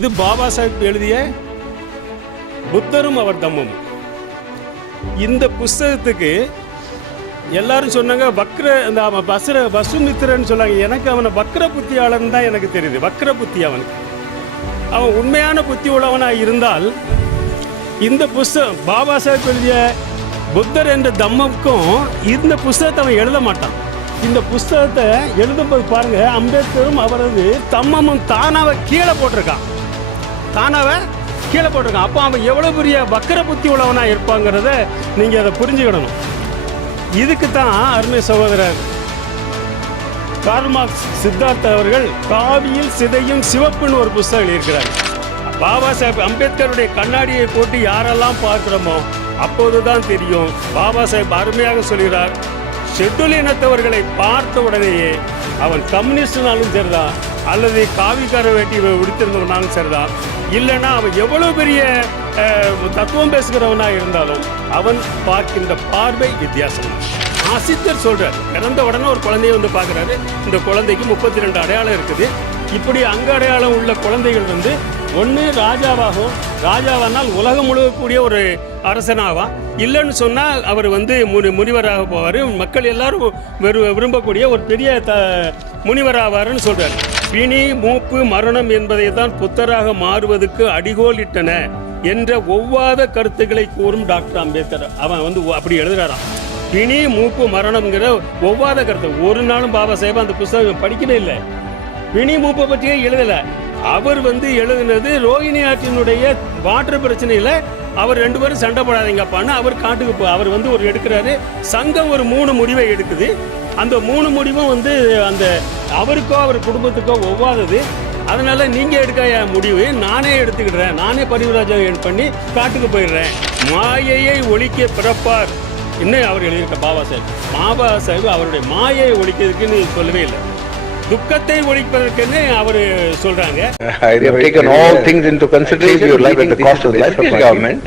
இது பாபா சாஹிப் எழுதிய புத்தரும் அவர் தம்மம். இந்த புஸ்தகத்துக்கு எல்லாரும் சொன்னாங்க வக்ர இந்த அவன் பஸ்ர வசுமித்திரன்னு சொன்னாங்க. எனக்கு அவனை வக்ர புத்தியாளன் தான் எனக்கு தெரியுது. வக்ர புத்தி அவனுக்கு. அவன் உண்மையான புத்தி உள்ளவனாக இருந்தால் இந்த புஸ்தகம் பாபா சாஹிப் எழுதிய புத்தர் என்ற தம்மக்கும் இந்த புஸ்தகத்தை அவன் எழுத மாட்டான். இந்த புஸ்தகத்தை எழுதும்போது பாருங்க அம்பேத்கரும் அவரது தம்மமும் தானாக கீழே போட்டிருக்கான். தானாக கீழே போட்டிருக்கான். அப்போ அவன் எவ்வளோ பெரிய வக்கர புத்தி உள்ளவனாக இருப்பாங்கிறத நீங்கள் அதை புரிஞ்சுக்கிடணும். இதுக்கு தான் அருமை சகோதரர் கார்மார்க்ஸ் சித்தார்த் அவர்கள் காவியில் சிதையும் சிவப்புன்னு ஒரு புஸ்தகம் எழுதியிருக்கிறார். பாபா சாஹேப் அம்பேத்கருடைய கண்ணாடியை போட்டு யாரெல்லாம் பார்க்குறோமோ அப்போதுதான் தெரியும். பாபா சாஹேப் அருமையாக சொல்கிறார் ஷெட்யூல் இனத்தவர்களை பார்த்த உடனேயே அவன் கம்யூனிஸ்ட்னாலும் சரிதான். அல்லது காவிக்கார வேட்டி விடுத்திருந்தவனாலும் சரிதான். இல்லைன்னா அவன் எவ்வளவு பெரிய தத்துவம் பேசுகிறவனா இருந்தாலும் அவன் பார்க்கின்ற பார்வை வித்தியாசம். ஆசித்தர் சொல்றாரு பிறந்த உடனே ஒரு குழந்தைய வந்து பார்க்குறாரு. இந்த குழந்தைக்கு முப்பத்தி ரெண்டு அடையாளம் இருக்குது. இப்படி அங்க அடையாளம் உள்ள குழந்தைகள் வந்து ஒன்று ராஜாவாகும் ராஜாவானால் உலகம் முழுவக்கூடிய ஒரு அரசனாவா இல்லைன்னு சொன்னால் அவர் வந்து முனி முனிவராக போவார். மக்கள் எல்லாரும் விரும்பக்கூடிய ஒரு பெரிய த முனிவராவாருன்னு சொல்கிறார் பிணி மூப்பு மரணம் என்பதை தான் புத்தராக மாறுவதற்கு அடிகோல் இட்டன என்ற ஒவ்வாத கருத்துக்களை கூறும் டாக்டர் அம்பேத்கர். அவன் வந்து அப்படி எழுதுறாராம். பிணி மூப்பு மரணம்ங்கிற ஒவ்வாத கருத்து. ஒரு நாளும் பாபா சாஹேப் அந்த புஸ்தகம் படிக்கவே இல்லை. பிணி மூப்பை பற்றியே எழுதல. அவர் வந்து எழுதுனது ரோஹிணி ஆற்றினுடைய வாட்டர் பிரச்சனையில அவர் ரெண்டு பேரும் சண்டை போடாதீங்கப்பான்னு அவர் காட்டுக்கு போ அவர் வந்து ஒரு எடுக்கிறாரு. சங்கம் ஒரு மூணு முடிவை எடுக்குது. அந்த மூணு முடிவும் வந்து அந்த அவருக்கோ அவர் குடும்பத்துக்கோ ஒவ்வாதது. அதனால நீங்க எடுக்க முடிவு. நானே எடுத்துக்கிடுறேன். நானே பரிவராஜம் பண்ணி காட்டுக்கு போயிடுறேன். மாயையை ஒழிக்க பிறப்பார். இன்னும் அவர் எழுதியிருக்க பாபா சாஹேப். பாபா சாஹேப் அவருடைய மாயையை ஒழிக்கிறதுக்குன்னு சொல்லவே இல்லை. துக்கத்தை ஒழிப்பதற்குன்னு அவர் சொல்றாங்க? You have taken all things into consideration, your life at the cost of the British government,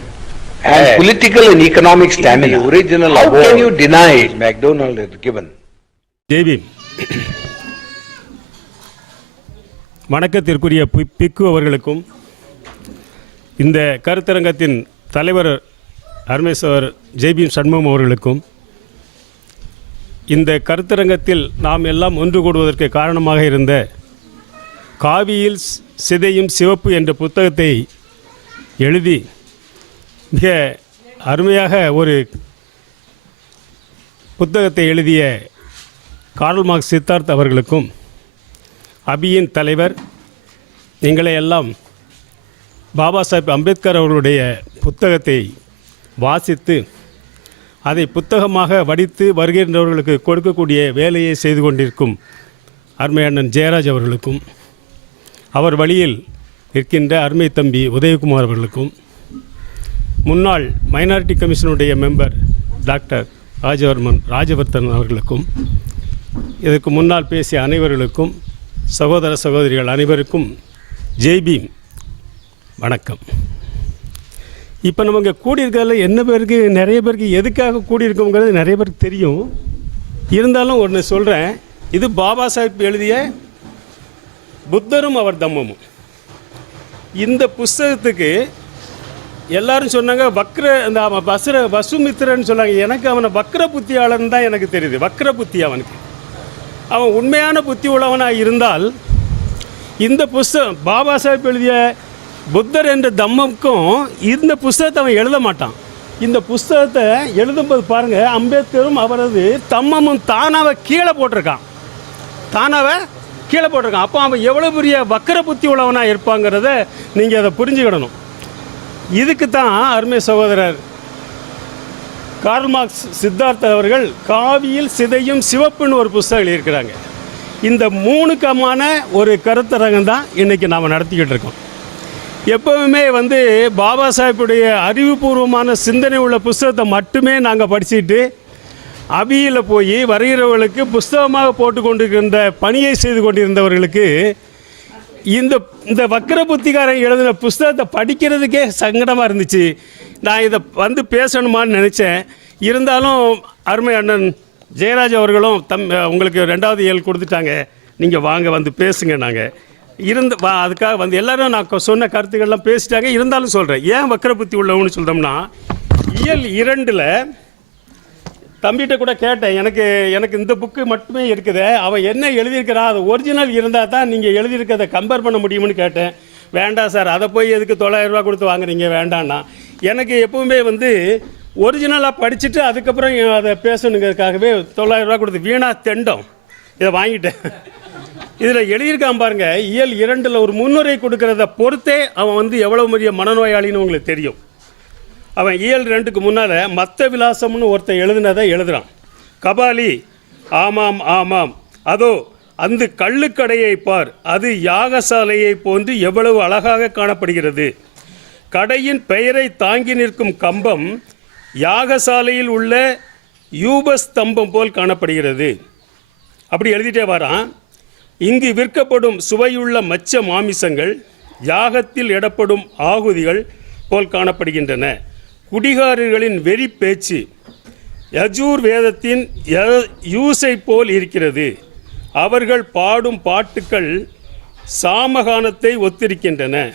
and political and economic stamina. Original How can you deny it? MacDonald had given. Jai Bhim வணக்கத்திற்குரிய பி- பிக்கு அவர்களுக்கும் இந்த கருத்தரங்கத்தின் தலைவர் அருமேஸ்வர் ஜெய்பீம் சண்முகம் அவர்களுக்கும் இந்த கருத்தரங்கத்தில் நாம் எல்லாம் ஒன்று கூடுவதற்கு காரணமாக இருந்த காவியில் சிதையும் சிவப்பு என்ற புத்தகத்தை எழுதி மிக அருமையாக ஒரு புத்தகத்தை எழுதிய கார்ல் மார்க் சித்தார்த் அவர்களுக்கும் அபியின் தலைவர் எங்களை எல்லாம் பாபா சாஹேப் அம்பேத்கர் அவர்களுடைய புத்தகத்தை வாசித்து அதை புத்தகமாக வடித்து வருகின்றவர்களுக்கு கொடுக்கக்கூடிய வேலையை செய்து கொண்டிருக்கும் அருமை அண்ணன் ஜெயராஜ் அவர்களுக்கும் அவர் வழியில் இருக்கின்ற அருமை தம்பி உதயகுமார் அவர்களுக்கும் முன்னாள் மைனாரிட்டி கமிஷனுடைய மெம்பர் டாக்டர் ராஜவர்மன் ராஜவர்தன் அவர்களுக்கும் இதற்கு முன்னால் பேசிய அனைவர்களுக்கும் சகோதர சகோதரிகள் அனைவருக்கும் ஜெய்பீம் வணக்கம். இப்போ நம்ம இங்கே கூடியிருக்கிறதுல என்ன பேருக்கு நிறைய பேருக்கு எதுக்காக கூடியிருக்கோங்கிறது நிறைய பேருக்கு தெரியும். இருந்தாலும் ஒன்று சொல்கிறேன் இது பாபா சாஹிப் எழுதிய புத்தரும் அவர் தம்மமும். இந்த புஸ்தகத்துக்கு எல்லாரும் சொன்னாங்க வக்ர இந்த அவன் பஸ்ர வசுமித்திரன்னு சொன்னாங்க. எனக்கு அவனை வக்ர புத்தியாளன் தான் எனக்கு தெரியுது. வக்ர புத்தி அவனுக்கு. அவன் உண்மையான புத்தி உள்ளவனாக இருந்தால் இந்த புஸ்தகம் பாபா சாஹிப் எழுதிய புத்தர் என்ற தம்மக்கும் இந்த புஸ்தகத்தை அவன் எழுத மாட்டான். இந்த புஸ்தகத்தை எழுதும்போது பாருங்கள் அம்பேத்கரும் அவரது தம்மமும் தானாவை கீழே போட்டிருக்கான். தானாவை கீழே போட்டிருக்கான். அப்போ அவன் எவ்வளோ பெரிய வக்கர புத்தி உள்ளவனாக இருப்பாங்கிறத நீங்கள் அதை புரிஞ்சுக்கிடணும். இதுக்கு தான் அருமை சகோதரர் கார்மார்க்ஸ் சித்தார்த்த அவர்கள் காவியில் சிதையும் சிவப்புன்னு ஒரு புஸ்தகம் எழுதியிருக்கிறாங்க. இந்த மூணுக்கமான ஒரு கருத்தரங்கம் தான் இன்றைக்கி நாம் நடத்திக்கிட்டு இருக்கோம். எப்பவுமே வந்து பாபா சாஹிப்புடைய அறிவுபூர்வமான சிந்தனை உள்ள புஸ்தகத்தை மட்டுமே நாங்கள் படிச்சுட்டு அபியில் போய் வருகிறவர்களுக்கு புஸ்தகமாக போட்டு கொண்டிருக்கின்ற பணியை செய்து கொண்டிருந்தவர்களுக்கு இந்த இந்த வக்கர புத்திகாரன் எழுதின புஸ்தகத்தை படிக்கிறதுக்கே சங்கடமாக இருந்துச்சு. நான் இதை வந்து பேசணுமான்னு நினச்சேன். இருந்தாலும் அருமை அண்ணன் ஜெயராஜ் அவர்களும் தம் உங்களுக்கு ரெண்டாவது ஏழு கொடுத்துட்டாங்க. நீங்கள் வாங்க வந்து பேசுங்க நாங்கள் இருந்து வா அதுக்காக வந்து எல்லாரும் நான் சொன்ன கருத்துக்கள்லாம் பேசிட்டாங்க. இருந்தாலும் சொல்கிறேன் ஏன் வக்கர புத்தி உள்ளவன்னு சொல்கிறோம்னா இயல் இரண்டில் தம்பிகிட்ட கூட கேட்டேன். எனக்கு எனக்கு இந்த புக்கு மட்டுமே இருக்குது. அவன் என்ன எழுதியிருக்கிறான்? அது ஒரிஜினல் இருந்தால் தான் நீங்கள் எழுதியிருக்கிறத கம்பேர் பண்ண முடியும்னு கேட்டேன். வேண்டாம் சார். அதை போய் எதுக்கு தொள்ளாயிரம் கொடுத்து வாங்குறீங்க? வேண்டான்னா எனக்கு எப்பவுமே வந்து ஒரிஜினலாக படிச்சுட்டு அதுக்கப்புறம் அதை பேசணுங்கிறதுக்காகவே தொள்ளாயிரம் கொடுத்து வீணா தெண்டம். இதை வாங்கிட்டேன். இதில் எழுதியிருக்கான் பாருங்க இயல் இரண்டில் ஒரு முன்னுரை கொடுக்கறத பொறுத்தே அவன் வந்து எவ்வளவு பெரிய மனநோயாளின்னு உங்களுக்கு தெரியும். அவன் இயல் ரெண்டுக்கு முன்னால் மத்த விலாசம்னு ஒருத்தன் எழுதினதை எழுதுகிறான் கபாலி ஆமாம் ஆமாம். அதோ அந்த கள்ளுக்கடையை பார் அது யாகசாலையை போன்று எவ்வளவு அழகாக காணப்படுகிறது. கடையின் பெயரை தாங்கி நிற்கும் கம்பம் யாகசாலையில் உள்ள யூபஸ்தம்பம் போல் காணப்படுகிறது. அப்படி எழுதிட்டே வரான். இங்கு விற்கப்படும் சுவையுள்ள மச்ச மாமிசங்கள் யாகத்தில் இடப்படும் ஆகுதிகள் போல் காணப்படுகின்றன. குடிகாரர்களின் வெறி பேச்சு யஜூர் வேதத்தின் ய- யூசை போல் இருக்கிறது. அவர்கள் பாடும் பாட்டுக்கள் சாமகானத்தை ஒத்திருக்கின்றன.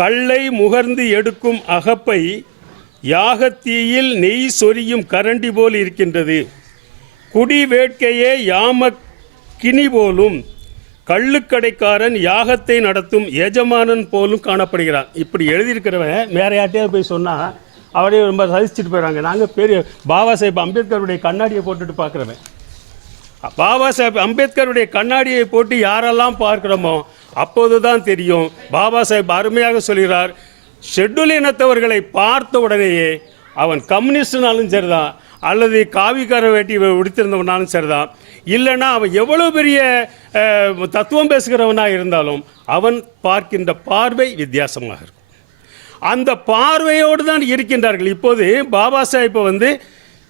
கல்லை முகர்ந்து எடுக்கும் அகப்பை யாகத்தீயில் நெய் சொரியும் கரண்டி போல் இருக்கின்றது. குடி வேட்கையே யாம கினி போலும் கள்ளுக்கடைக்காரன் யாகத்தை நடத்தும் எஜமானன் போலும் காணப்படுகிறான். இப்படி எழுதியிருக்கிறவன் வேற யார்ட்டையாவது போய் சொன்னால் அவரே ரொம்ப சதிச்சிட்டு போயிடுறாங்க நாங்கள் பெரிய பாபா சாஹேப் அம்பேத்கருடைய கண்ணாடியை போட்டுட்டு பார்க்குறவன். பாபா சாஹேப் அம்பேத்கருடைய கண்ணாடியை போட்டு யாரெல்லாம் பார்க்குறோமோ அப்போதுதான் தெரியும். பாபா சாஹேப் அருமையாக சொல்கிறார் ஷெட்யூல் இனத்தவர்களை பார்த்த உடனேயே அவன் கம்யூனிஸ்ட்னாலும் சரிதான் அல்லது காவிக்கார வேட்டி உடுத்திருந்தவனாலும் சரிதான். இல்லைன்னா அவன் எவ்வளோ பெரிய தத்துவம் பேசுகிறவனாக இருந்தாலும் அவன் பார்க்கின்ற பார்வை வித்தியாசமாக இருக்கும். அந்த பார்வையோடு தான் இருக்கின்றார்கள். இப்போது பாபா சாஹிப்பை வந்து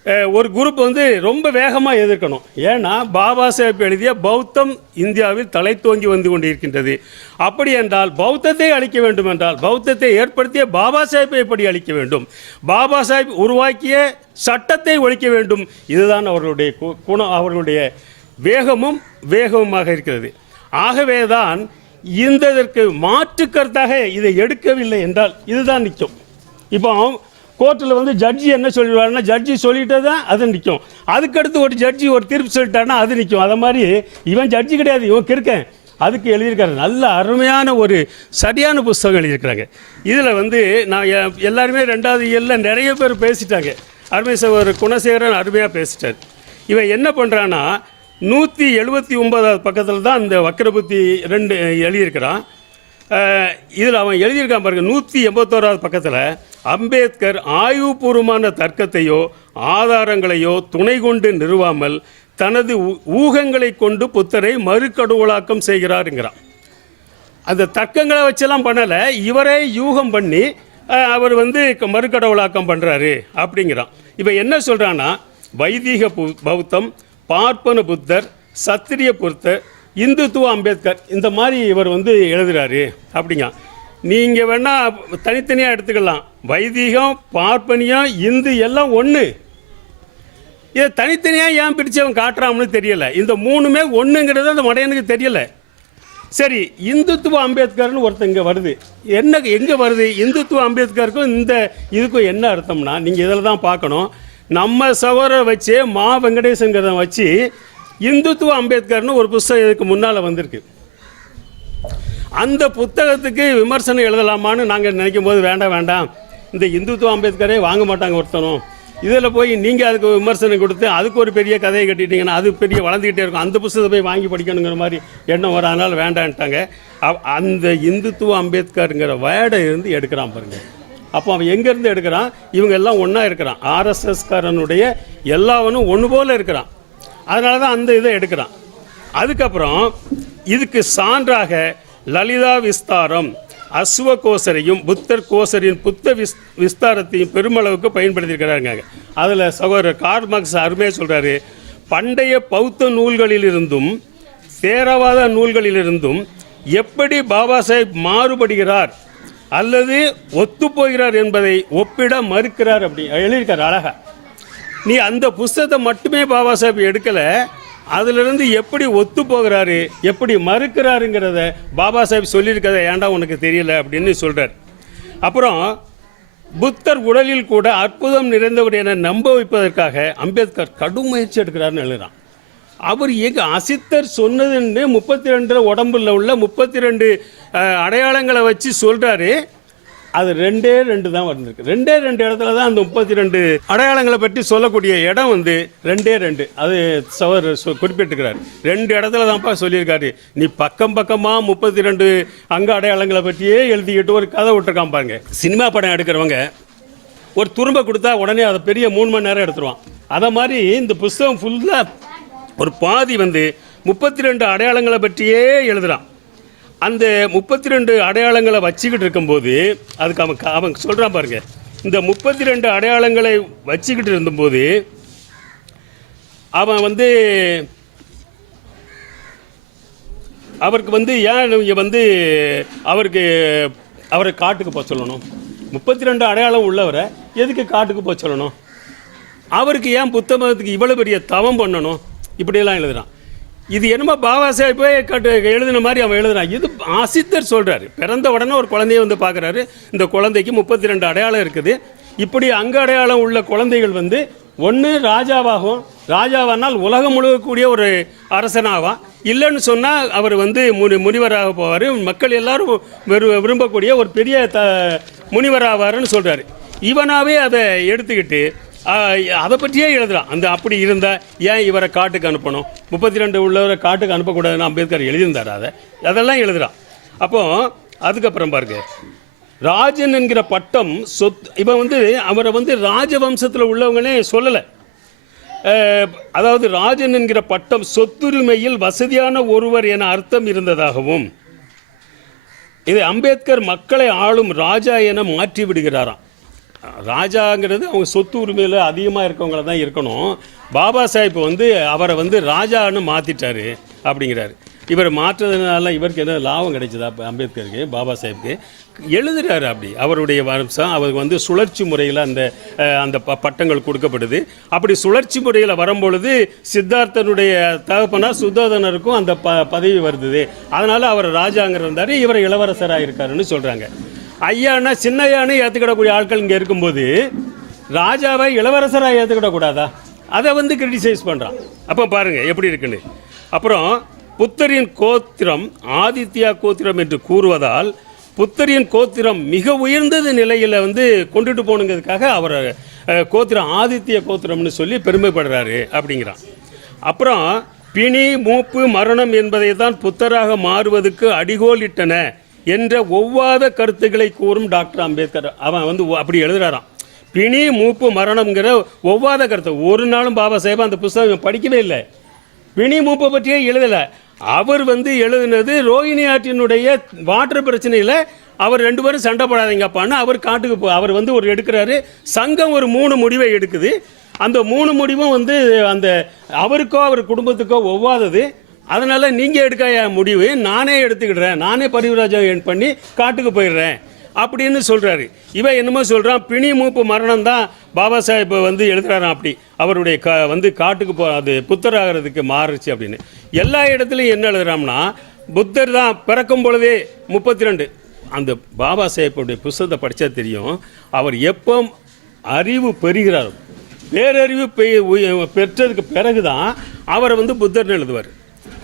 ஒரு குரூப் வந்து ரொம்ப வேகமாக எதிர்க்கணும். ஏன்னா பாபா சாஹேப் எழுதிய பௌத்தம் இந்தியாவில் தலை தோங்கி வந்து கொண்டிருக்கின்றது. அப்படி என்றால் பௌத்தத்தை அழிக்க வேண்டும் என்றால் பௌத்தத்தை ஏற்படுத்திய பாபா சாஹேப்பை எப்படி அழிக்க வேண்டும்? பாபா சாஹேப் உருவாக்கிய சட்டத்தை ஒழிக்க வேண்டும். இதுதான் அவர்களுடைய கு- குணம் அவர்களுடைய வேகமும் வேகமுமாக இருக்கிறது. ஆகவே தான் இந்த இதற்கு மாற்று கருத்தாக இதை எடுக்கவில்லை என்றால் இதுதான் நிற்கும் இப்போ கோர்ட்டில் வந்து ஜட்ஜி என்ன சொல்லிடுவாருன்னா ஜட்ஜி சொல்லிட்டு தான் அது நிற்கும் அதுக்கடுத்து ஒரு ஜட்ஜி ஒரு தீர்ப்பு சொல்லிட்டாருன்னா அது நிற்கும் அதை மாதிரி இவன் ஜட்ஜி கிடையாது இவன் கிருக்கேன் அதுக்கு எழுதியிருக்காரு. நல்ல அருமையான ஒரு சரியான புஸ்தகம் எழுதியிருக்கிறாங்க. இதில் வந்து நான் எ- எல்லாருமே ரெண்டாவது இயரில் நிறைய பேர் பேசிட்டாங்க. அருமை சகோதரர் குணசேகரன் அருமையாக பேசிட்டார். இவன் என்ன பண்ணுறான்னா நூற்றி எழுபத்தி ஒன்பதாவது பக்கத்தில் தான் இந்த வக்கரபுத்தி ரெண்டு எழுதியிருக்கிறான். இதில் அவன் எழுதியிருக்கான் பாருங்க நூற்றி எண்பத்தோராவது பக்கத்தில் அம்பேத்கர் ஆய்வுபூர்வமான தர்க்கத்தையோ ஆதாரங்களையோ துணை கொண்டு நிறுவாமல் தனது ஊ- ஊகங்களை கொண்டு புத்தரை மறுக்கடவுளாக்கம் செய்கிறாருங்கிறான். அந்த தர்க்கங்களை வச்செல்லாம் பண்ணலை இவரே யூகம் பண்ணி அவர் வந்து க- மறுகடவுளாக்கம் பண்ணுறாரு அப்படிங்கிறான். இப்போ என்ன சொல்கிறான்னா வைதிக பு- பௌத்தம் பார்ப்பன புத்தர் சத்திரிய புத்தர் இந்துத்துவ அம்பேத்கர் இந்த மாதிரி இவர் வந்து எழுதுகிறாரு அப்படிங்க. நீங்கள் வேணால் தனித்தனியாக எடுத்துக்கலாம். வைதிகம் பார்ப்பனியம் இந்து எல்லாம் ஒன்று இதை தனித்தனியாக ஏன் பிரித்து அவன் காட்டுறான்னு தெரியலை. இந்த மூணுமே ஒன்றுங்கிறது அந்த மடையனுக்கு தெரியலை. சரி இந்துத்துவ அம்பேத்கர்னு ஒருத்தன் இங்கே வருது. என்ன எங்கே வருது? இந்துத்துவ அம்பேத்கருக்கும் இந்த இதுக்கும் என்ன அர்த்தம்னா நீங்கள் இதில் தான் பார்க்கணும். நம்ம சகோதரரை வச்சு மா வெங்கடேசங்கிறத வச்சு இந்துத்துவ அம்பேத்கர்னு ஒரு புஸ்தகம் இதுக்கு முன்னால் வந்திருக்கு. அந்த புத்தகத்துக்கு விமர்சனம் எழுதலாமான்னு நாங்கள் நினைக்கும் போது வேண்டாம் வேண்டாம். இந்த இந்துத்துவ அம்பேத்கரே வாங்க மாட்டாங்க ஒருத்தனும் இதில் போய் நீங்கள் அதுக்கு விமர்சனம் கொடுத்து அதுக்கு ஒரு பெரிய கதையை கட்டிட்டீங்கன்னா அது பெரிய வளர்ந்துக்கிட்டே இருக்கும். அந்த புத்தகத்தை போய் வாங்கி படிக்கணுங்கிற மாதிரி எண்ணம் வர அதனால் வேண்டான்ட்டாங்க. அந்த இந்துத்துவ அம்பேத்கருங்கிற வேர்டை இருந்து எடுக்கிறான் பாருங்க. அப்போ அவன் எங்கேருந்து எடுக்கிறான்? இவங்க எல்லாம் ஒன்றா இருக்கிறான். ஆர்எஸ்எஸ்காரனுடைய எல்லாவனும் ஒன்று போல இருக்கிறான். அதனால தான் அந்த இதை எடுக்கிறான். அதுக்கப்புறம் இதுக்கு சான்றாக லலிதா விஸ்தாரம் அஸ்வ கோசரையும் புத்தர் கோசரின் புத்த விஸ் விஸ்தாரத்தையும் பெருமளவுக்கு பயன்படுத்தியிருக்கிறாருங்க. அதில் சகோதரர் கார்ல் மார்க்ஸ் அருமையாக சொல்கிறாரு பண்டைய பௌத்த நூல்களிலிருந்தும் தேரவாத நூல்களிலிருந்தும் எப்படி பாபா சாஹேப் மாறுபடுகிறார் அல்லது ஒத்துப்போகிறார் என்பதை ஒப்பிட மறுக்கிறார் அப்படி. எழுதியிருக்கார் அழகா. நீ அந்த புஸ்தகத்தை மட்டுமே பாபா சாஹேப் எடுக்கலை. அதிலிருந்து எப்படி ஒத்து போகிறாரு எப்படி மறுக்கிறாருங்கிறத பாபா சாஹேப் சொல்லியிருக்கிறத ஏன்டா உனக்கு தெரியல அப்படின்னு சொல்கிறார் அப்புறம் புத்தர் உடலில் கூட அற்புதம் நிறைந்தவர் என நம்ப வைப்பதற்காக அம்பேத்கர் கடும் முயற்சி எடுக்கிறாருன்னு எழுதுறான். அவர் எங்க அசித்தர் சொன்னதுன்னு முப்பத்தி ரெண்டு உடம்புல உள்ள முப்பத்தி ரெண்டு அடையாளங்களை வச்சு சொல்கிறாரு அது ரெண்டே ரெண்டு தான் வந்திருக்கு. ரெண்டே ரெண்டு இடத்துல தான் அந்த முப்பத்தி ரெண்டு அடையாளங்களை பற்றி சொல்லக்கூடிய இடம் வந்து ரெண்டே ரெண்டு. அது சவர் குறிப்பிட்டிருக்கிறார் ரெண்டு இடத்துல தான்ப்பா சொல்லியிருக்காரு. நீ பக்கம் பக்கமாக முப்பத்தி ரெண்டு அங்க அடையாளங்களை பற்றியே எழுதிக்கிட்டு ஒரு கதை விட்டுருக்கான் பாருங்க. சினிமா படம் எடுக்கிறவங்க ஒரு துரும்ப கொடுத்தா உடனே அதை பெரிய மூணு மணி நேரம் எடுத்துருவான். அதை மாதிரி இந்த புஸ்தகம் ஃபுல்லாக ஒரு பாதி வந்து முப்பத்தி ரெண்டு அடையாளங்களை பற்றியே எழுதுகிறான் அந்த முப்பத்தி ரெண்டு அடையாளங்களை வச்சுக்கிட்டு இருக்கும்போது அதுக்கு அவன் அவன் சொல்கிறான் பாருங்க. இந்த முப்பத்தி ரெண்டு அடையாளங்களை வச்சுக்கிட்டு இருந்தபோது அவன் வந்து அவருக்கு வந்து ஏன் இங்கே வந்து அவருக்கு அவரை காட்டுக்கு போக சொல்லணும்? முப்பத்தி ரெண்டு அடையாளம் உள்ளவரை எதுக்கு காட்டுக்கு போக சொல்லணும்? அவருக்கு ஏன் புத்த மதத்துக்கு இவ்வளோ பெரிய தவம் பண்ணணும்? இப்படியெல்லாம் எழுதுகிறான் இது என்னமோ பாபா சாஹிப்பே கட்டு எழுதின மாதிரி அவன் எழுதுறான் இது ஆசித்தர் சொல்கிறாரு பிறந்த உடனே ஒரு குழந்தைய வந்து பார்க்குறாரு. இந்த குழந்தைக்கு முப்பத்தி ரெண்டு அடையாளம் இருக்குது. இப்படி அங்க அடையாளம் உள்ள குழந்தைகள் வந்து ஒன்று ராஜாவாகும் ராஜாவானால் உலகம் முழுகக்கூடிய ஒரு அரசனாவான் இல்லைன்னு சொன்னால் அவர் வந்து முனி முனிவராக போவார். மக்கள் எல்லாரும் விரு விரும்பக்கூடிய ஒரு பெரிய த முனிவராவாருன்னு சொல்கிறாரு இவனாகவே அதை எடுத்துக்கிட்டு அதை பற்றியே எழுதுகிறான் அந்த அப்படி இருந்தால் ஏன் இவரை காட்டுக்கு அனுப்பணும்? முப்பத்தி ரெண்டு உள்ளவரை காட்டுக்கு அனுப்பக்கூடாதுன்னு அம்பேத்கர் எழுதியிருந்தார் அதை. அதெல்லாம் எழுதுறான். அப்போ அதுக்கப்புறம் பாருங்க. ராஜன் என்கிற பட்டம் சொத் இவன் வந்து அவரை வந்து ராஜவம்சத்தில் உள்ளவங்கனே சொல்லலை. அதாவது ராஜன் என்கிற பட்டம் சொத்துரிமையில் வசதியான ஒருவர் என அர்த்தம் இருந்ததாகவும் இது அம்பேத்கர் மக்களை ஆளும் ராஜா என மாற்றி விடுகிறாராம். ராஜாங்கிறது அவங்க சொத்து உரிமையில் அதிகமாக இருக்கவங்கள தான் இருக்கணும். பாபா சாஹிப் வந்து அவரை வந்து ராஜான்னு மாற்றிட்டாரு அப்படிங்கிறாரு. இவர் மாற்றுறதுனால இவருக்கு என்ன லாபம் கிடைச்சதா அம்பேத்கருக்கு பாபா சாஹிப்க்கு? எழுதுறாரு அப்படி. அவருடைய வம்சம் அவருக்கு வந்து சுழற்சி முறையில் அந்த அந்த ப- பட்டங்கள் கொடுக்கப்படுது. அப்படி சுழற்சி முறையில் வரும்பொழுது சித்தார்த்தனுடைய தகப்பனார் சுத்தோதனருக்கும் அந்த ப பதவி வருது அதனால் அவர் ராஜாங்கிற இருந்தார் இவர் இளவரசராக இருக்காருன்னு சொல்கிறாங்க ஐயானா சின்னையான்னு ஏற்றுக்கிடக்கூடிய ஆட்கள் இங்கே இருக்கும்போது ராஜாவை இளவரசராக ஏற்றுக்கிடக்கூடாதா அதை வந்து கிரிட்டிசைஸ் பண்ணுறான் அப்போ பாருங்கள் எப்படி இருக்குன்னு. அப்புறம் புத்தரின் கோத்திரம் ஆதித்யா கோத்திரம் என்று கூறுவதால் புத்தரின் கோத்திரம் மிக உயர்ந்தது நிலையில் வந்து கொண்டுட்டு போகணுங்கிறதுக்காக அவர் கோத்திரம் ஆதித்ய கோத்திரம்னு சொல்லி பெருமைப்படுறாரு அப்படிங்கிறான். அப்புறம் பிணி மூப்பு மரணம் என்பதை தான் புத்தராக மாறுவதற்கு அடிகோலிட்டன என்ற ஒவ்வாத கருத்துக்களை கூறும் டாக்டர் அம்பேத்கர். அவன் வந்து அப்படி எழுதுறாராம். பிணி மூப்பு மரணம்ங்கிற ஒவ்வாத கருத்து. ஒரு நாளும் பாபா சாஹேப் அந்த புஸ்தகம் படிக்கவே இல்லை. பிணி மூப்பை பற்றியே எழுதலை. அவர் வந்து எழுதுனது ரோஹிணி ஆற்றினுடைய வாட்டர் பிரச்சனையில் அவர் ரெண்டு பேரும் சண்டை போடாதீங்கப்பான்னு அவர் காட்டுக்கு போ அவர் வந்து ஒரு எடுக்கிறாரு. சங்கம் ஒரு மூணு முடிவை எடுக்குது. அந்த மூணு முடிவும் வந்து அந்த அவருக்கோ அவர் குடும்பத்துக்கோ ஒவ்வாதது. அதனால நீங்கள் எடுக்க முடிவு நானே எடுத்துக்கிடுறேன். நானே பரிவராஜா பண்ணி காட்டுக்கு போயிடுறேன். அப்படின்னு சொல்றாரு. இவன் என்னமோ சொல்றான் பிணி மூப்பு மரணம் தான் பாபா சாஹேப் வந்து எழுதுறாராம் அப்படி. அவருடைய க வந்து காட்டுக்கு போ அது புத்தராகிறதுக்கு மாறுச்சு அப்படின்னு. எல்லா இடத்துலையும் என்ன எழுதுறாம்னா புத்தர் தான் பிறக்கும் பொழுதே முப்பத்தி ரெண்டு அந்த பாபா சாஹேப்புடைய புஸ்தகத்தை படித்தா தெரியும் அவர் எப்போ அறிவு பெறுகிறார். பேரறிவு பெற்றதுக்கு பிறகு தான் அவரை வந்து புத்தர்னு எழுதுவார்.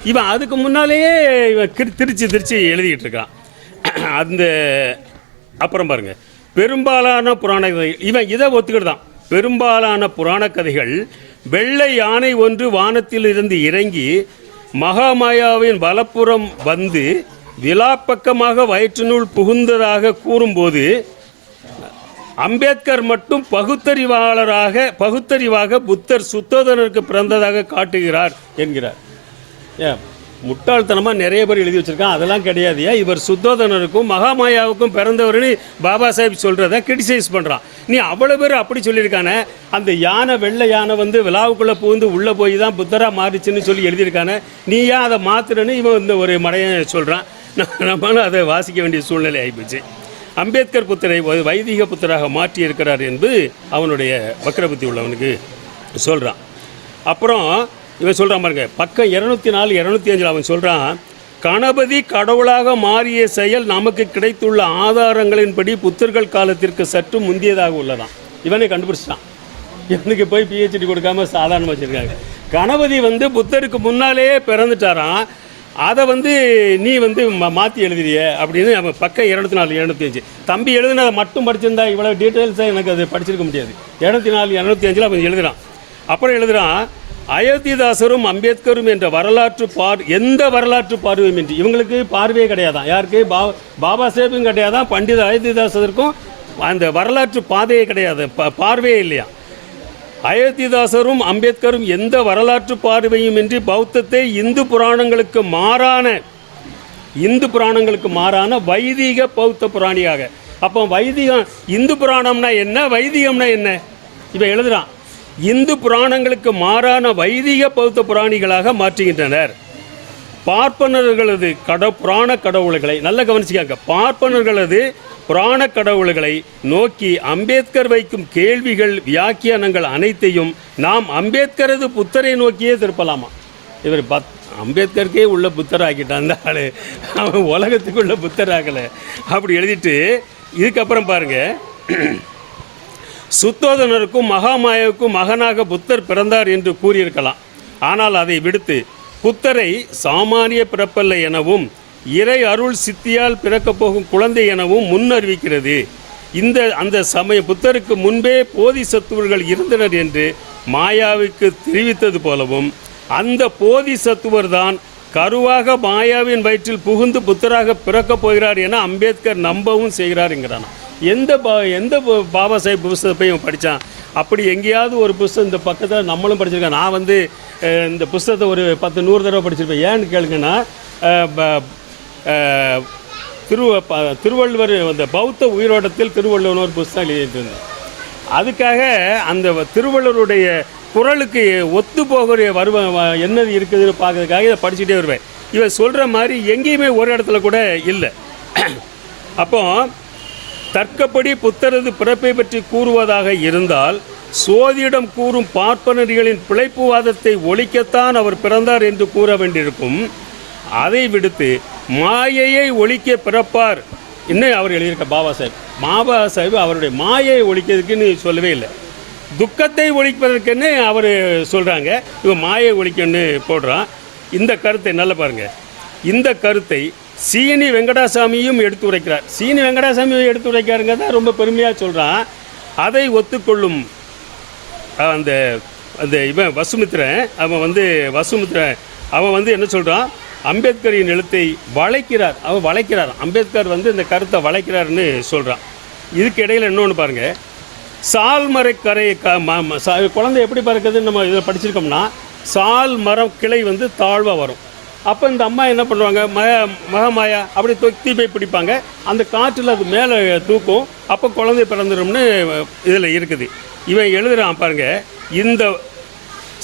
இவன் அதுக்கு முன்னாலேயே இவன் கிரி- திருச்சி திருச்சி எழுதிக்கிட்டு இருக்கான். அந்த அப்புறம் பாருங்க. பெரும்பாலான புராண கதைகள் இவன் இதை ஒத்துக்கிட்டு தான். பெரும்பாலான புராண கதைகள் வெள்ளை யானை ஒன்று வானத்தில் இருந்து இறங்கி மகாமாயாவின் வலப்புறம் வந்து விலாப்பக்கமாக வயிற்றுநூல் புகுந்ததாக கூறும்போது அம்பேத்கர் மட்டும் பகுத்தறிவாளராக பகுத்தறிவாக புத்தர் சுத்தோதனருக்கு பிறந்ததாக காட்டுகிறார் என்கிறார். முட்டாள்தனமாக நிறைய பேர் எழுதி வச்சுருக்கான் அதெல்லாம் கிடையாது. ஏன் இவர் சுத்தோதனருக்கும் மகாமாயாவுக்கும் பிறந்தவர்னு பாபா சாஹிப் சொல்கிறத கிரிட்டிசைஸ் பண்ணுறான் நீ அவ்வளோ பேர் அப்படி சொல்லியிருக்கானே? அந்த யானை வெள்ளை யானை வந்து விழாவுக்குள்ளே பூந்து உள்ளே போய் தான் புத்தராக மாறிச்சுன்னு சொல்லி எழுதியிருக்கானே? நீ ஏன் அதை மாத்துறன்னு இவன் இந்த ஒரு மடையை சொல்கிறான் நம்மளும் அதை வாசிக்க வேண்டிய சூழ்நிலை ஆகிப்போச்சு அம்பேத்கர் புத்தரை வைதிக புத்தராக மாற்றி இருக்கிறார் என்பது அவனுடைய வக்கரபுத்தி உள்ளவனுக்கு சொல்கிறான் அப்புறம் இவன் சொல்கிறான் பாருங்க பக்கம் இரநூத்தி நாலு இரநூத்தி அஞ்சில் அவன் சொல்கிறான் கணபதி கடவுளாக மாறிய செயல் நமக்கு கிடைத்துள்ள ஆதாரங்களின்படி புத்தர்கள் காலத்திற்கு சற்று முந்தியதாக உள்ளதான் இவனை கண்டுபிடிச்சிட்டான். இவனுக்கு போய் பிஹெச்டி கொடுக்காம சாதாரணமாக வச்சுருக்காங்க. கணபதி வந்து புத்தருக்கு முன்னாலேயே பிறந்துட்டாராம். அதை வந்து நீ வந்து மா- மாற்றி எழுதுறிய அப்படின்னு அவன் பக்கம் இரநூத்தி நாலு இரநூத்தி அஞ்சு தம்பி எழுதுனதை மட்டும் படிச்சிருந்தா இவ்வளோ டீட்டெயில்ஸாக எனக்கு அது படிச்சிருக்க முடியாது. இரநூத்தி நாலு இரநூத்தி அஞ்சில் அவன் எழுதுகிறான் அப்புறம் எழுதுகிறான் அயோத்திதாசரும் அம்பேத்கரும் என்ற வரலாற்று பார் எந்த வரலாற்று பார்வையும் இன்றி இவங்களுக்கு பார்வையே கிடையாதான் யாருக்கு? பா பாபா சாஹேபும் கிடையாதான் பண்டித அயோத்திதாசருக்கும் அந்த வரலாற்று பாதையே கிடையாது ப- பார்வையே இல்லையா? அயோத்திதாசரும் அம்பேத்கரும் எந்த வரலாற்று பார்வையும் இன்றி பௌத்தத்தை இந்து புராணங்களுக்கு மாறான இந்து புராணங்களுக்கு மாறான வைதிக பௌத்த புராணியாக. அப்போ வைதிகம் இந்து புராணம்னா என்ன? வைதிகம்னா என்ன? இவன் எழுதுறான். இந்து புராணங்களுக்கு மாறான வைதிக பௌத்த புராணிகளாக மாற்றுகின்றனர். பார்ப்பனர்களது கட புராண கடவுள்களை நல்ல கவனிச்சுக்காங்க பார்ப்பனர்களது புராண கடவுள்களை நோக்கி அம்பேத்கர் வைக்கும் கேள்விகள் வியாக்கியானங்கள் அனைத்தையும் நாம் அம்பேத்கரது புத்தரை நோக்கியே திருப்பலாமா? இவர் பத் அம்பேத்கருக்கே உள்ள புத்தர் ஆக்கிட்டான் அந்த ஆள் அவன் உலகத்துக்குள்ள புத்தர் ஆகலை அப்படி எழுதிட்டு இதுக்கப்புறம் பாருங்க. சுத்தோதனருக்கும் மகாமாயாவுக்கும் மகனாக புத்தர் பிறந்தார் என்று கூறியிருக்கலாம். ஆனால் அதை விடுத்து புத்தரை சாமானிய பிறப்பல்ல எனவும் இறை அருள் சித்தியால் பிறக்கப் போகும் குழந்தை எனவும் முன்னறிவிக்கிறது. இந்த அந்த சமய புத்தருக்கு முன்பே போதிசத்துவர்கள் இருந்தனர் என்று மாயாவுக்கு தெரிவித்தது போலவும் அந்த போதிசத்துவர் தான் கருவாக மாயாவின் வயிற்றில் புகுந்து புத்தராக பிறக்கப் போகிறார் என அம்பேத்கர் நம்பவும் செய்கிறார் என்கிறான் எந்த பா எந்த பாபா சாஹிப் புஸ்தகத்தை போய் இவன் படித்தான் அப்படி எங்கேயாவது ஒரு புஸ்தகம் இந்த பக்கத்தில் நம்மளும் படிச்சிருக்கேன் நான் வந்து இந்த புஸ்தகத்தை ஒரு பத்து நூறு தடவை படிச்சிருப்பேன். ஏன்னு கேளுங்கன்னா ப- திரு ப- திருவள்ளுவர் அந்த பௌத்த உயிரோட்டத்தில் திருவள்ளுவன் ஒரு புஸ்தகம் எழுதியிருந்தேன் அதுக்காக அந்த வ- திருவள்ளுவருடைய குரலுக்கு ஒத்து போகிற வருவ என்னது இருக்குதுன்னு பார்க்கறதுக்காக இதை படிச்சுட்டே வருவேன். இவன் சொல்கிற மாதிரி எங்கேயுமே ஒரு இடத்துல கூட இல்லை. அப்போ தர்க்கப்படி புத்தரது பிறப்பை பற்றி கூறுவதாக இருந்தால் சோதியிடம் கூறும் பார்ப்பனர்களின் பிழைப்புவாதத்தை ஒழிக்கத்தான் அவர் பிறந்தார் என்று கூற வேண்டியிருக்கும். அதை விடுத்து மாயையை ஒழிக்க பிறப்பார். இன்னும் அவர் எழுதியிருக்க பாபா சாஹிப். பாபா சாஹிப் அவருடைய மாயையை ஒழிக்கிறதுக்குன்னு சொல்லவே இல்லை. துக்கத்தை ஒழிப்பதற்குன்னு அவர் சொல்கிறாங்க இவன் மாயை ஒழிக்கணும்னு போடுறான். இந்த கருத்தை நல்லா பாருங்கள் இந்த கருத்தை சீனி வெங்கடாசாமியும் எடுத்துரைக்கிறார். சீனி வெங்கடாசாமி எடுத்து தான் ரொம்ப பெருமையாக சொல்கிறான் அதை ஒத்துக்கொள்ளும் அந்த அந்த இவன் வசுமித்ரன் அவன் வந்து வசுமித்ரன் அவன் வந்து என்ன சொல்கிறான் அம்பேத்கரின் எழுத்தை வளைக்கிறார். அவன் வளைக்கிறார். அம்பேத்கர் வந்து இந்த கருத்தை வளைக்கிறாருன்னு சொல்கிறான் இதுக்கு இடையில் இன்னொன்று பாருங்கள் சால்மரை கரை க ம- சா- குழந்தை எப்படி பறக்குதுன்னு நம்ம இதில் படிச்சிருக்கோம்னா சால் மரம் கிளை வந்து தாழ்வாக வரும். அப்போ இந்த அம்மா என்ன பண்ணுவாங்க? ம மகமாயா அப்படி தொத்தி போய் பிடிப்பாங்க. அந்த காற்றில் அது மேலே தூக்கும். அப்போ குழந்தை பிறந்துடும்னு இதில் இருக்குது. இவன் எழுதுகிறான் பாருங்க. இந்த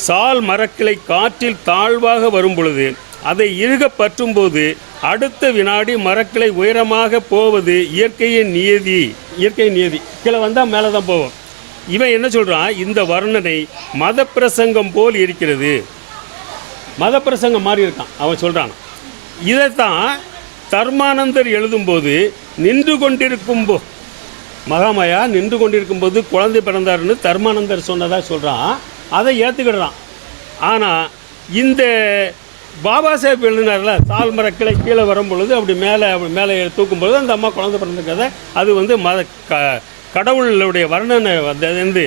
சால் மரக்கிளை காற்றில் தாழ்வாக வரும் பொழுது அதை இறுக பற்றும்போது அடுத்த வினாடி மரக்கிளை உயரமாக போவது இயற்கையின் நியதி. இயற்கை நியதி. கீழே வந்தால் மேலே தான் போவோம் இவன் என்ன சொல்கிறான் இந்த வர்ணனை மத பிரசங்கம் போல் இருக்கிறது. மத பிரசங்கம் மாதிரி இருக்கான். அவன் சொல்கிறான் இதைத்தான் தர்மானந்தர் எழுதும்போது நின்று கொண்டிருக்கும் போ மகாமாயா நின்று கொண்டிருக்கும் போது குழந்தை பிறந்தாருன்னு தர்மானந்தர் சொன்னதாக சொல்கிறான் அதை ஏற்றுக்கிடுறான் ஆனால் இந்த பாபா சாஹேப் எழுதினார்ல தாழ்மர கிளை கீழே வரும்பொழுது அப்படி மேலே அப்படி மேலே தூக்கும்பொழுது அந்த அம்மா குழந்தை பிறந்திருக்கிறத அது வந்து மத க கடவுளுடைய வர்ணனை வந்து வந்து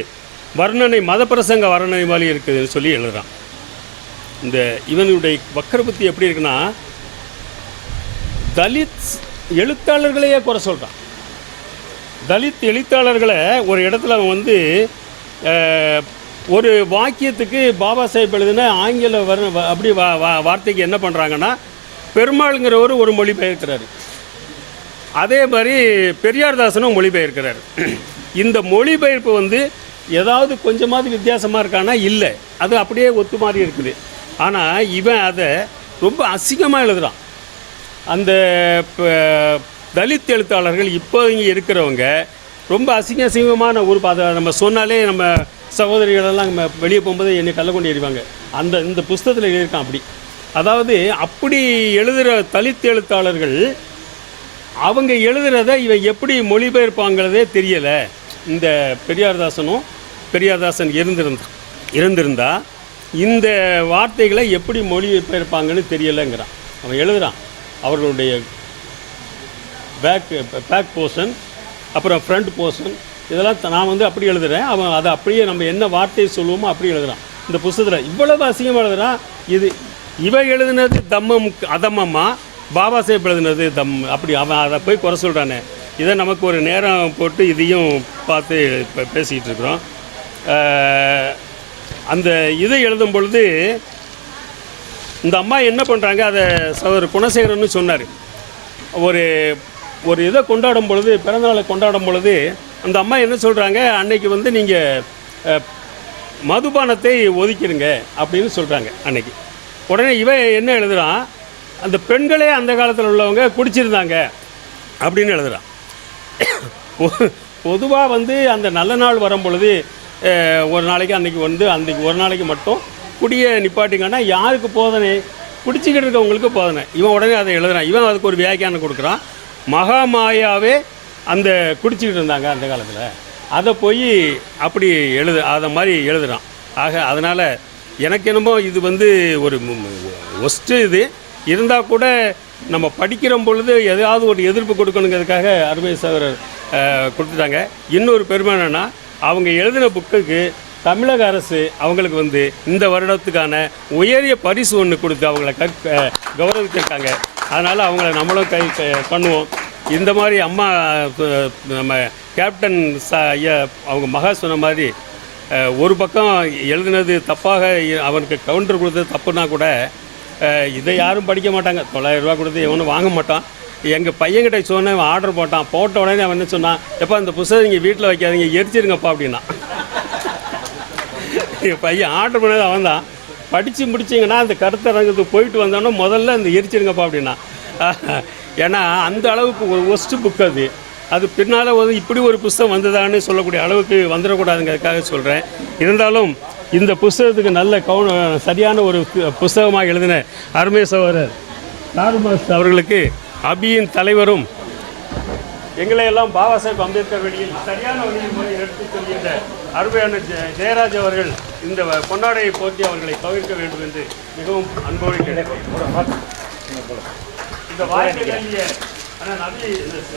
வர்ணனை மத பிரசங்க வர்ணனை மாதிரி இருக்குதுன்னு சொல்லி எழுதுறான். இந்த இவனுடைய வக்கரபுத்தி எப்படி இருக்குன்னா தலித் எழுத்தாளர்களையே குறை சொல்கிறான் தலித் எழுத்தாளர்களை ஒரு இடத்துல அவன் வந்து ஒரு வாக்கியத்துக்கு பாபா சாஹிப் எழுதின ஆங்கில வர வ- அப்படி வா வா- வார்த்தைக்கு என்ன பண்ணுறாங்கன்னா பெருமாளுங்கிறவர் ஒரு மொழிபெயர்க்கிறாரு. அதே மாதிரி பெரியார்தாசனும் மொழிபெயர்க்கிறார். இந்த மொழிபெயர்ப்பு வந்து ஏதாவது கொஞ்சமாவது வித்தியாசமாக இருக்கானா? இல்லை. அது அப்படியே ஒத்து மாதிரி இருக்குது. ஆனால் இவன் அதை ரொம்ப அசிங்கமாக எழுதுகிறான் அந்த தலித் எழுத்தாளர்கள் இப்போ இங்கே இருக்கிறவங்க ரொம்ப அசிங்க அசிங்கமான ஒரு அதை நம்ம சொன்னாலே நம்ம சகோதரிகளெல்லாம் நம்ம வெளியே போகும்போது என்னை கள்ள கொண்டு எறிவாங்க அந்த இந்த புஸ்தகத்தில் எழுதியிருக்கான் அப்படி. அதாவது அப்படி எழுதுகிற தலித் எழுத்தாளர்கள் அவங்க எழுதுறத இவன் எப்படி மொழிபெயர்ப்பாங்கிறதே தெரியலை. இந்த பெரியார்தாசனும் பெரியார்தாசன் இருந்திருந்தான் இருந்திருந்தா இந்த வார்த்தைகளை எப்படி மொழிபெயர்ப்பாங்கன்னு தெரியலைங்கிறான். அவன் எழுதுகிறான் அவர்களுடைய பேக் பேக் போர்ஷன் அப்புறம் ஃப்ரண்ட் போர்ஷன் இதெல்லாம் நான் வந்து அப்படி எழுதுகிறேன் அவன் அதை அப்படியே நம்ம என்ன வார்த்தையை சொல்லுவோமோ அப்படி எழுதுகிறான் இந்த புஸ்தகத்தில் இவ்வளவு அசிங்கமாக எழுதுகிறான் இது இவன் எழுதுனது தம்மம் அதம்மம்மா பாபா சாஹேப் எழுதுனது தம் அப்படி அவன் அதை போய் குறை சொல்கிறானே இதை நமக்கு ஒரு நேரம் போட்டு இதையும் பார்த்து இப்போ பேசிக்கிட்டு இருக்கிறோம். அந்த இதை எழுதும் பொழுது இந்த அம்மா என்ன பண்ணுறாங்க அதை சகோதரர் குணசேகரன் சொன்னார். ஒரு ஒரு இதை கொண்டாடும் பொழுது பிறந்தநாளை கொண்டாடும் பொழுது அந்த அம்மா என்ன சொல்கிறாங்க அன்னைக்கு வந்து நீங்கள் மதுபானத்தை ஒதுக்கிடுங்க அப்படின்னு சொல்கிறாங்க அன்னைக்கு. உடனே இவன் என்ன எழுதுகிறான் அந்த பெண்களே அந்த காலத்தில் உள்ளவங்க குடிச்சிருந்தாங்க அப்படின்னு எழுதுகிறான் பொதுவாக வந்து அந்த நல்ல நாள் வரும் பொழுது ஒரு நாளைக்கு அன்றைக்கி வந்து அன்றைக்கி ஒரு நாளைக்கு மட்டும் குடியை நிப்பாட்டிங்கன்னா யாருக்கு போதனை? குடிச்சிக்கிட்டு இருக்கவங்களுக்கு போதனை. இவன் உடனே அதை எழுதுறான். இவன் அதுக்கு ஒரு வியாக்கியானம் கொடுக்குறான். மகாமாயாவே அந்த குடிச்சிக்கிட்டு இருந்தாங்க அந்த காலத்தில். அதை போய் அப்படி எழுது அதை மாதிரி எழுதுறான். ஆக அதனால் எனக்கு என்னமோ இது வந்து ஒரு ஒஸ்ட்டு இது. இருந்தால் கூட நம்ம படிக்கிற பொழுது எதாவது ஒரு எதிர்ப்பு கொடுக்கணுங்கிறதுக்காக அருமை சகோதரர் கொடுத்துட்டாங்க. இன்னொரு பெருமை என்னென்னா அவங்க எழுதின புக்குக்கு தமிழக அரசு அவங்களுக்கு வந்து இந்த வருடத்துக்கான உயரிய பரிசு ஒன்று கொடுத்து அவங்கள கற் கௌரவிச்சிருக்காங்க. அதனால் அவங்கள நம்மளும் கை க- பண்ணுவோம். இந்த மாதிரி அம்மா நம்ம கேப்டன் ச ஐயா அவங்க மகா சொன்ன மாதிரி ஒரு பக்கம் எழுதினது தப்பாக அவனுக்கு கவுண்டர் கொடுத்தது தப்புனா கூட இதை யாரும் படிக்க மாட்டாங்க. தொள்ளாயிரம் ரூபா கொடுத்து எவனும் வாங்க மாட்டான். எங்கள் பையன்கிட்ட சொன்னேன் ஆர்டர் போட்டான். போட்ட உடனே அவன் என்ன சொன்னான் எப்போ அந்த புத்தகம் நீங்கள் வீட்டில் வைக்காதீங்க எரிச்சிருங்கப்பா அப்படின்னா. என் பையன் ஆர்டர் பண்ணது அவன் தான் படித்து முடிச்சிங்கன்னா அந்த கருத்தரங்கத்துக்கு போயிட்டு வந்தோன்னா முதல்ல இந்த எரிச்சிருங்கப்பா அப்படின்னா. ஏன்னா அந்த அளவுக்கு ஒரு ஒஸ்ட்டு புக் அது. அது பின்னால் வந்து இப்படி ஒரு புஸ்தகம் வந்ததான்னு சொல்லக்கூடிய அளவுக்கு வந்துடக்கூடாதுங்கிறதுக்காக சொல்கிறேன் இருந்தாலும் இந்த புஸ்தகத்துக்கு நல்ல கவுன சரியான ஒரு புஸ்தகமாக எழுதின அருமை சகோதரர் தாருமாஸ் அவர்களுக்கு அபியின் தலைவரும் எங்களை எல்லாம் பாபா சாஹேப் அம்பேத்கர் வழியில் சரியான வழியில் முறை எடுத்துச் சொல்கின்ற அருமையான ஜெயராஜ் அவர்கள் இந்த கொண்டாடையை பொன்னாடையை போற்றி அவர்களை தவிர்க்க வேண்டும் என்று மிகவும் அன்போடு கேட்கிறேன் இந்த வாய்ப்பை நல்கிய அண்ணன் அபி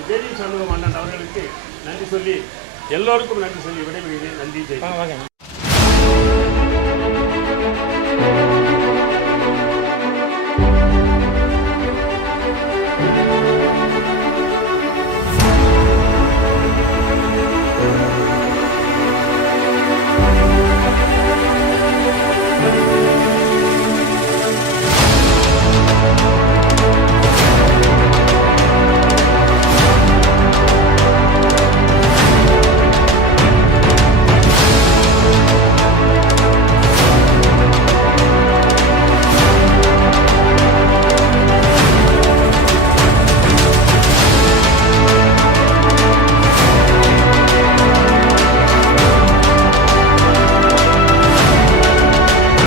தேவி சண்முகம் அண்ணன் அவர்களுக்கு நன்றி சொல்லி எல்லோருக்கும் நன்றி சொல்லி விடைபெறுகிறேன். நன்றி ஜெய்